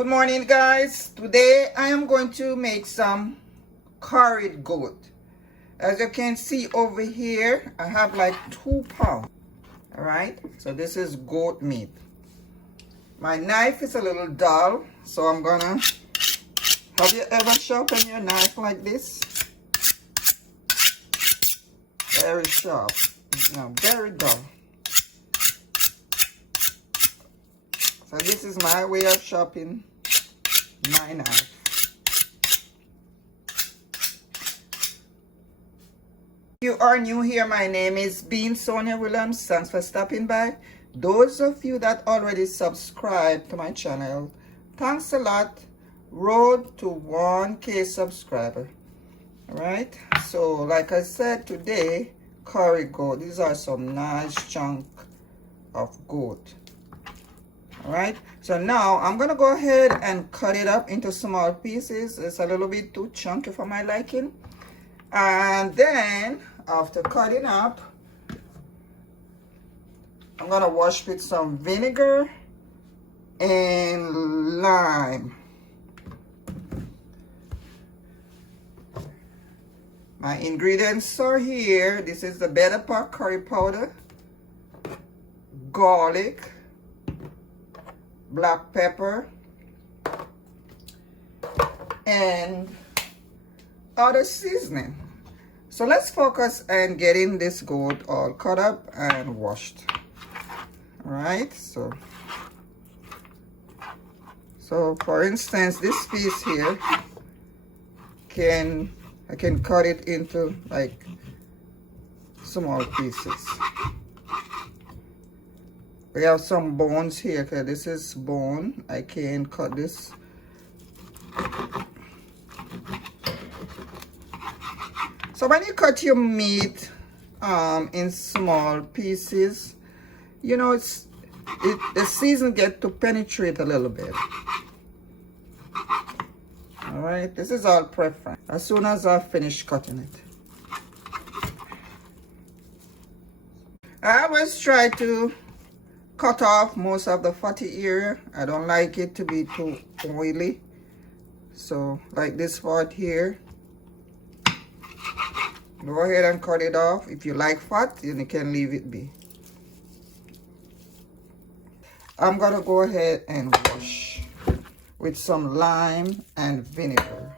Good morning, guys. Today I am going to make some curried goat. As you can see over here, I have like 2 pounds. All right, so this is goat meat. My knife is a little dull, so I'm gonna, have you ever sharpened your knife like this? Very sharp. No, very dull. So this is my way of sharpening my knife. If you are new here, my name is Bean Sonia Williams. Thanks for stopping by. Those of you that already subscribed to my channel, thanks a lot. Road to 1K subscriber. Alright, so like I said, today curry goat. These are some nice chunk of goat. Alright, so now I'm gonna go ahead and cut it up into small pieces. It's a little bit too chunky for my liking. And then after cutting up, I'm gonna wash with some vinegar and lime. My ingredients are here. This is the better part curry powder, garlic, black pepper, and other seasoning. So let's focus on getting this goat all cut up and washed. All right, so for instance, this piece here, I can cut it into like small pieces. We have some bones here. Okay, this is bone. I can cut this. So when you cut your meat in small pieces, you know, the season get to penetrate a little bit. All right, this is all preference. As soon as I finish cutting it, I always try to cut off most of the fatty area. I don't like it to be too oily. So like this part here, go ahead and cut it off. If you like fat, then you can leave it be. I'm gonna go ahead and wash with some lime and vinegar.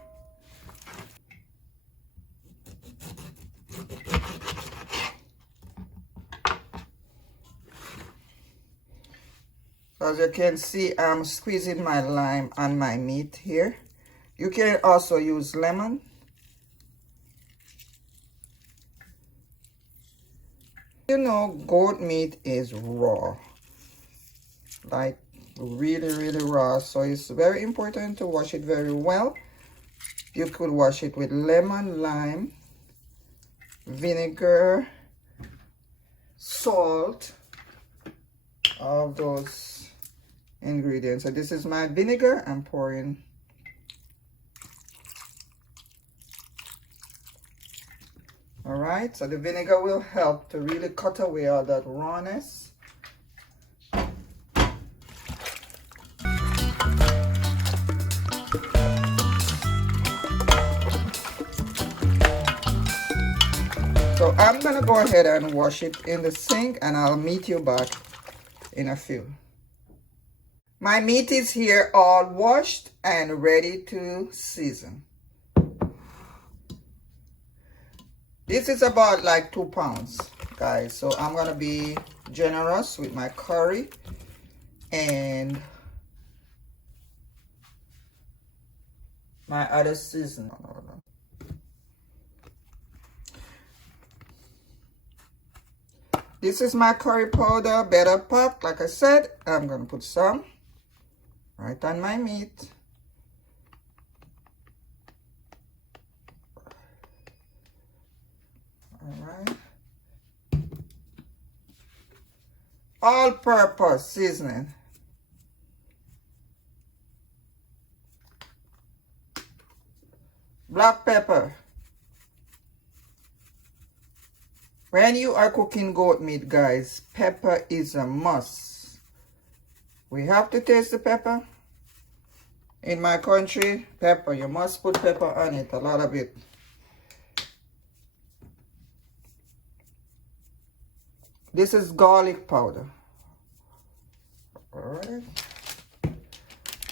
As you can see, I'm squeezing my lime on my meat here. You can also use lemon. You know, goat meat is raw, like really raw, so it's very important to wash it very well. You could wash it with lemon, lime, vinegar, salt, all those ingredients. So this is my vinegar. I'm pouring. All right, so the vinegar will help to really cut away all that rawness. So I'm gonna go ahead and wash it in the sink, and I'll meet you back in a few. My meat is here all washed and ready to season. This is about like 2 pounds, guys. So I'm gonna be generous with my curry and my other seasoning. This is my curry powder, better pot. Like I said, I'm gonna put some right on my meat. All right. All-purpose seasoning. Black pepper. When you are cooking goat meat, guys, pepper is a must. We have to taste the pepper. In my country, pepper. You must put pepper on it, a lot of it. This is garlic powder. Alright.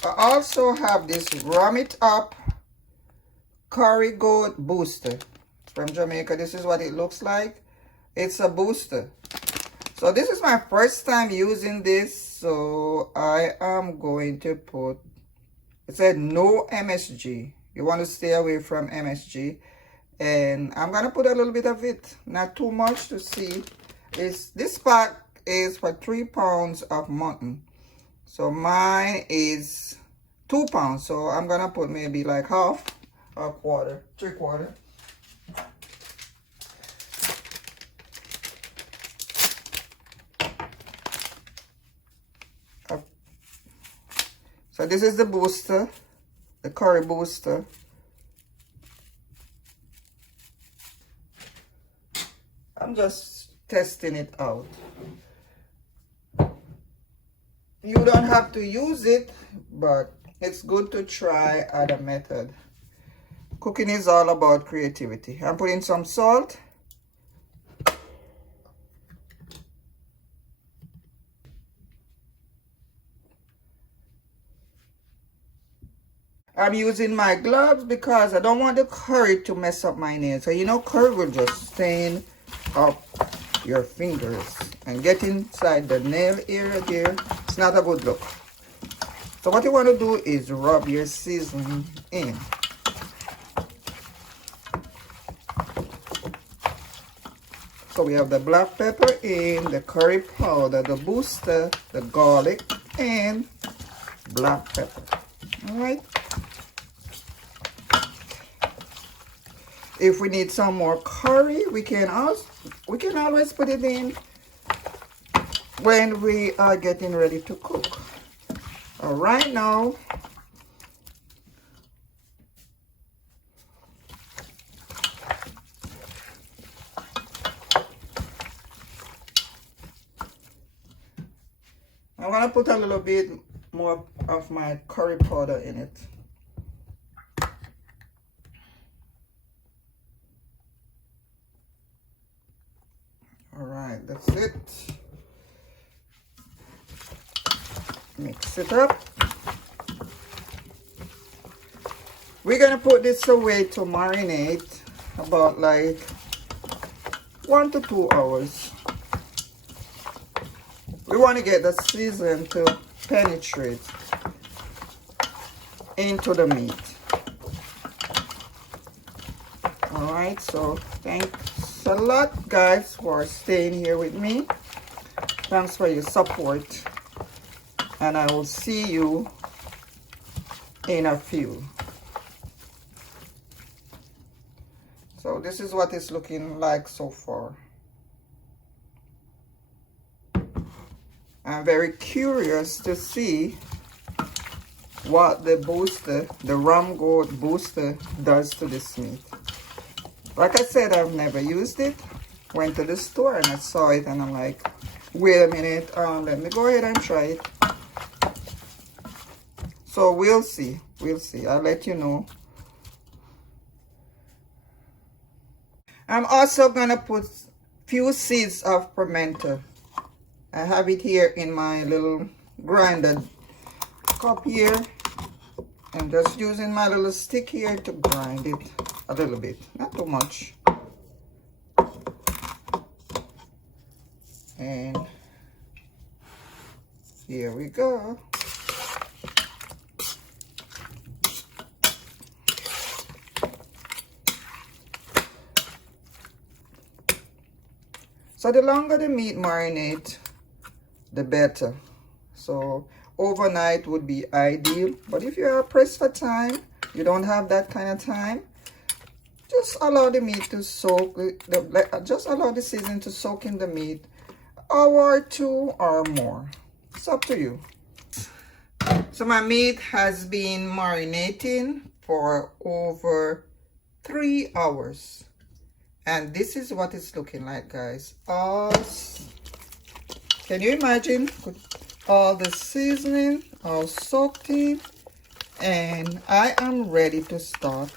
I also have this Rum It Up Curry Goat Booster. It's from Jamaica. This is what it looks like. It's a booster. So this is my first time using this. So I am going to put, it said no MSG. You want to stay away from MSG. And I'm going to put a little bit of it. Not too much to see. This pack is for 3 pounds of mutton. So mine is 2 pounds. So I'm going to put maybe like half or quarter, 3/4. So this is the booster, the curry booster. I'm just testing it out. You don't have to use it, but it's good to try other method. Cooking is all about creativity. I'm putting some salt. I'm using my gloves because I don't want the curry to mess up my nails. So you know, curry will just stain up your fingers and get inside the nail area there. It's not a good look. So what you want to do is rub your seasoning in. So we have the black pepper in, the curry powder, the booster, the garlic, and black pepper. All right. If we need some more curry, we can always put it in when we are getting ready to cook. All right, now I'm gonna put a little bit more of my curry powder in it. All right, that's it. Mix it up. We're gonna put this away to marinate about like 1 to 2 hours. We want to get the season to penetrate into the meat. All right, so thanks a lot, guys, for staying here with me. Thanks for your support, and I will see you in a few. So this is what it's looking like so far. I'm very curious to see what the booster, the Rum Goat booster, does to this meat. Like I said, I've never used it. Went to the store and I saw it and I'm like, wait a minute, let me go ahead and try it. So we'll see, I'll let you know. I'm also gonna put few seeds of pimento. I have it here in my little grinder cup here. I'm just using my little stick here to grind it a little bit, not too much. And here we go. So the longer the meat marinate, the better. So overnight would be ideal, but if you are pressed for time, you don't have that kind of time, just allow the meat to soak, just allow the seasoning to soak in the meat, hour or 2 or more. It's up to you. So my meat has been marinating for over 3 hours. And this is what it's looking like, guys. Can you imagine? All the seasoning all soaked in, And I am ready to start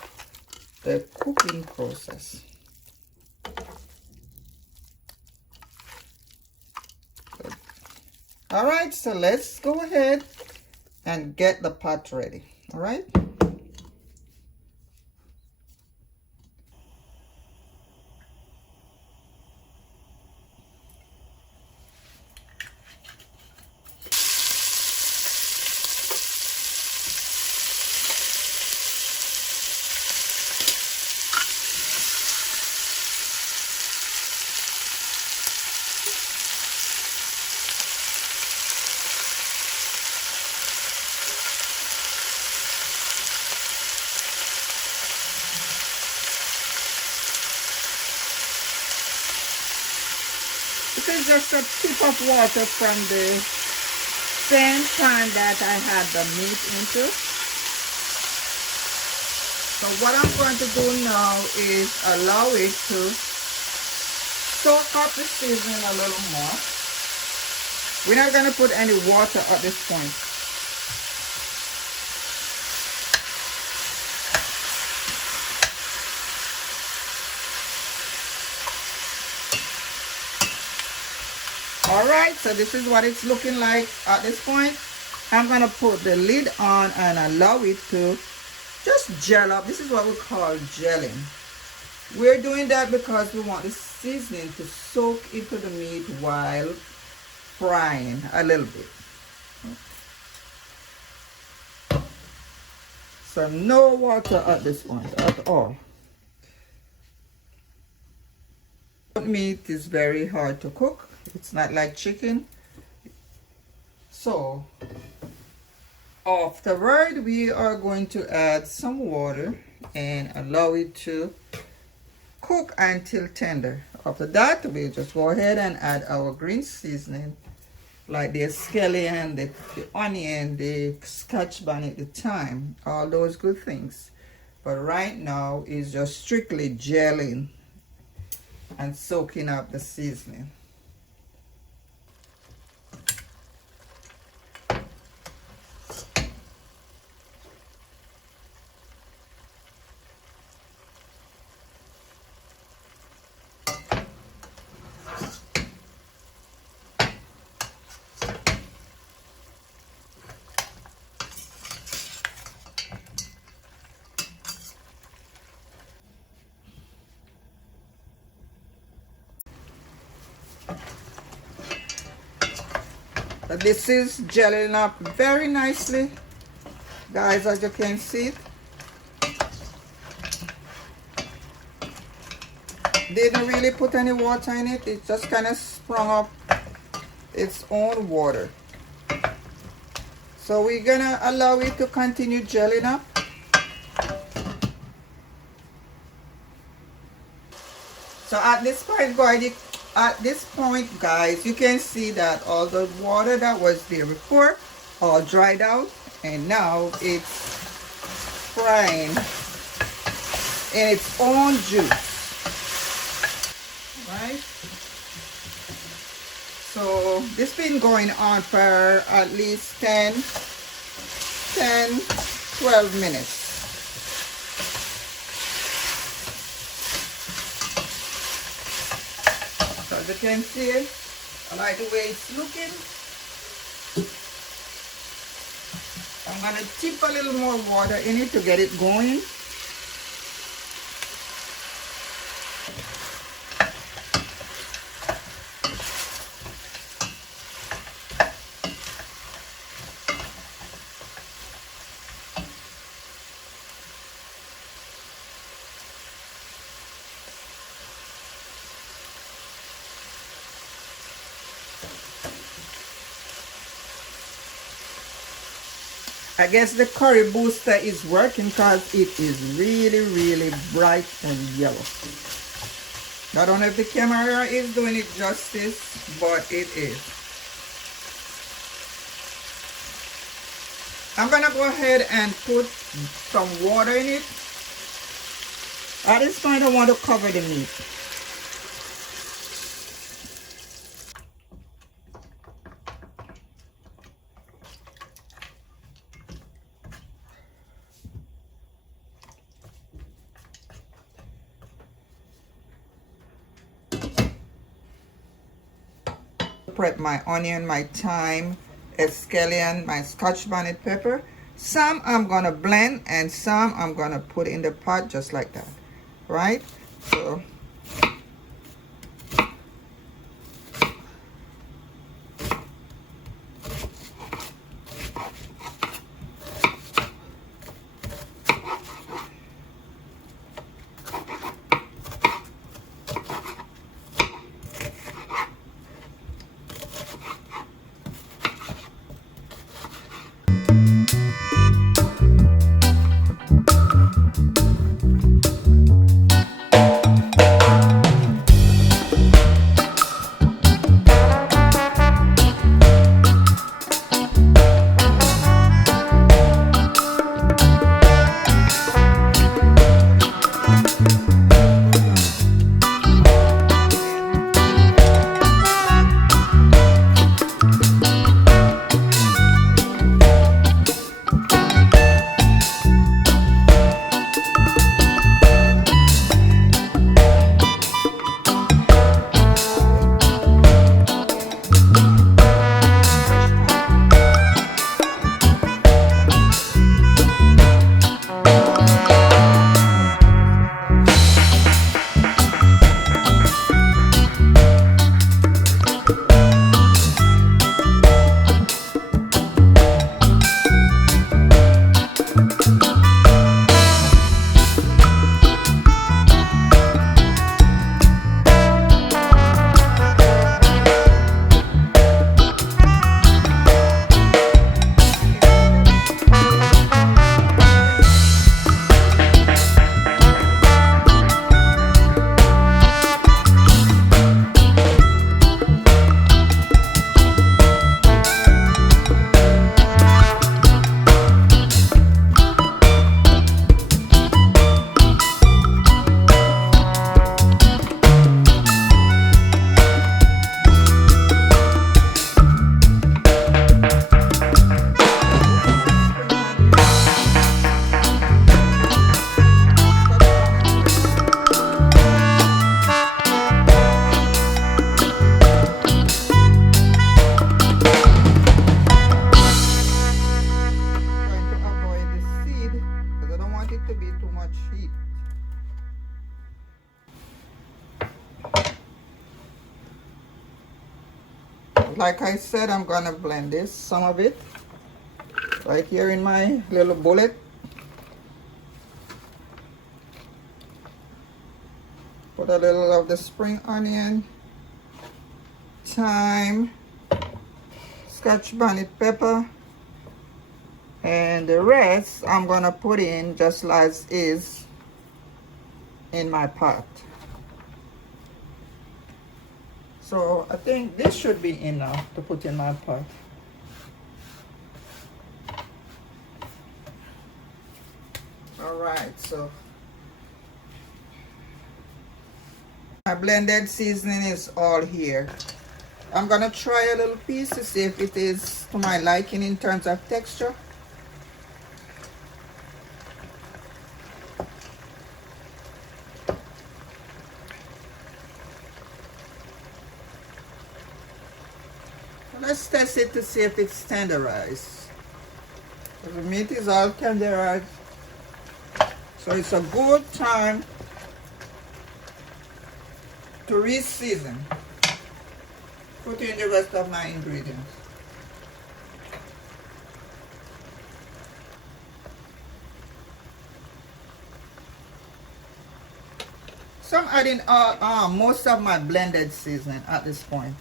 the cooking process. All right, so let's go ahead and get the pot ready. All right. This is just a tip of water from the same pan that I had the meat into. So what I'm going to do now is allow it to soak up the seasoning a little more. We're not going to put any water at this point. Alright, so this is what it's looking like at this point. I'm going to put the lid on and allow it to just gel up. This is what we call gelling. We're doing that because we want the seasoning to soak into the meat while frying a little bit. So no water at this point at all. Meat is very hard to cook. It's not like chicken. So afterward, we are going to add some water and allow it to cook until tender. After that, we'll just go ahead and add our green seasoning, like the scallion, the onion, the scotch bonnet, the thyme, all those good things. But right now is just strictly gelling and soaking up the seasoning. This is gelling up very nicely, guys, as you can see. Didn't really put any water in it. It just kind of sprung up its own water. So we're gonna allow it to continue gelling up. So at this point, guys, you can see that all the water that was there before all dried out, and now it's frying in its own juice. Right? So this been going on for at least 12 minutes. So as you can see, I like the way it's looking. I'm going to tip a little more water in it to get it going. I guess the curry booster is working because it is really bright and yellow. I don't know if the camera is doing it justice, but it is. I'm gonna go ahead and put some water in it. At this point, I want to cover the meat. prep my onion, my thyme, scallion, my Scotch bonnet pepper. Some I'm gonna blend and some I'm gonna put in the pot just like that, right? So to be too much heat. Like I said, I'm gonna blend this, some of it, right here in my little bullet. Put a little of the spring onion, thyme, Scotch bonnet pepper, and the rest I'm gonna put in just as is in my pot. So I think this should be enough to put in my pot. All right, so my blended seasoning is all here. I'm gonna try a little piece to see if it is to my liking in terms of texture. Let's test it to see if it's tenderized. The meat is all tenderized, so it's a good time to re-season. Put in the rest of my ingredients. So I'm adding most of my blended seasoning at this point.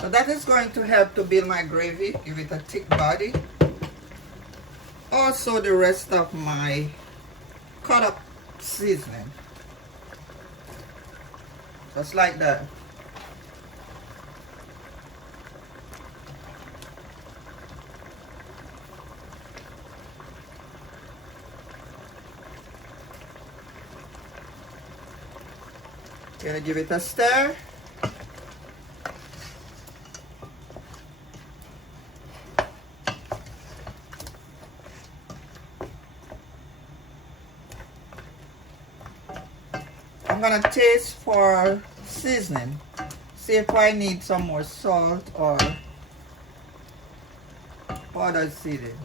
So that is going to help to build my gravy, give it a thick body. Also the rest of my cut up seasoning. Just like that. Gonna give it a stir. I'm gonna taste for seasoning. See if I need some more salt or other seasoning.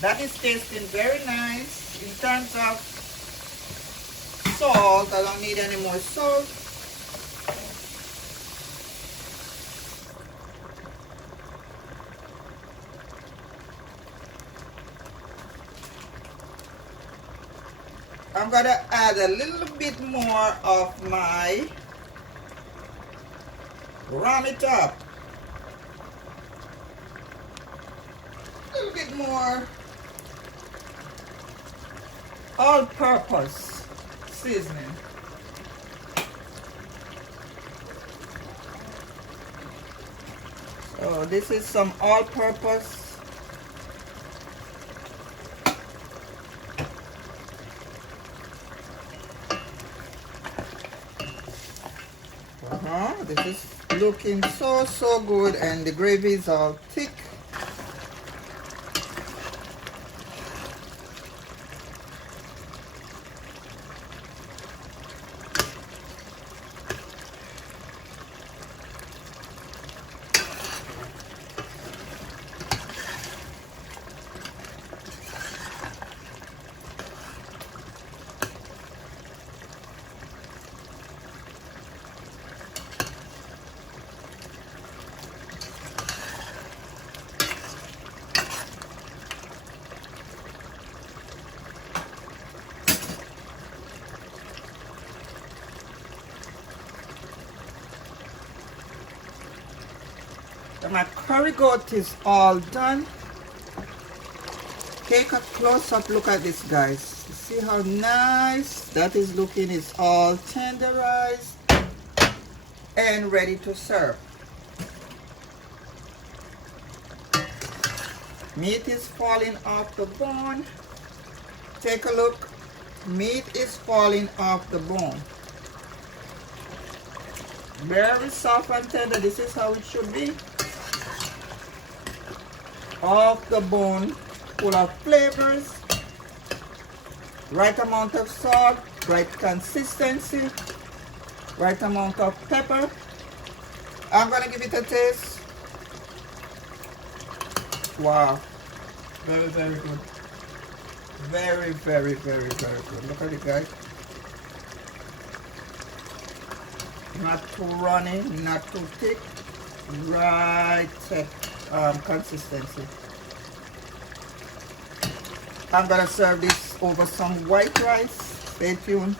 That is tasting very nice. In terms of salt, I don't need any more salt. I'm gonna add a little bit more of my ram it up. A little bit more all-purpose seasoning. So this is some all-purpose. This is looking so good, and the gravy is all thick. My curry goat is all done. Take a close-up look at this, guys. See how nice that is looking. It's all tenderized and ready to serve. Meat is falling off the bone. Take a look. Meat is falling off the bone. Very soft and tender. This is how it should be. Off the bone, full of flavors, right amount of salt, right consistency, right amount of pepper. I'm gonna give it a taste. Wow, very good. Very good. Look at it, guys. Not too runny, not too thick, right consistency. I'm gonna serve this over some white rice. Stay tuned.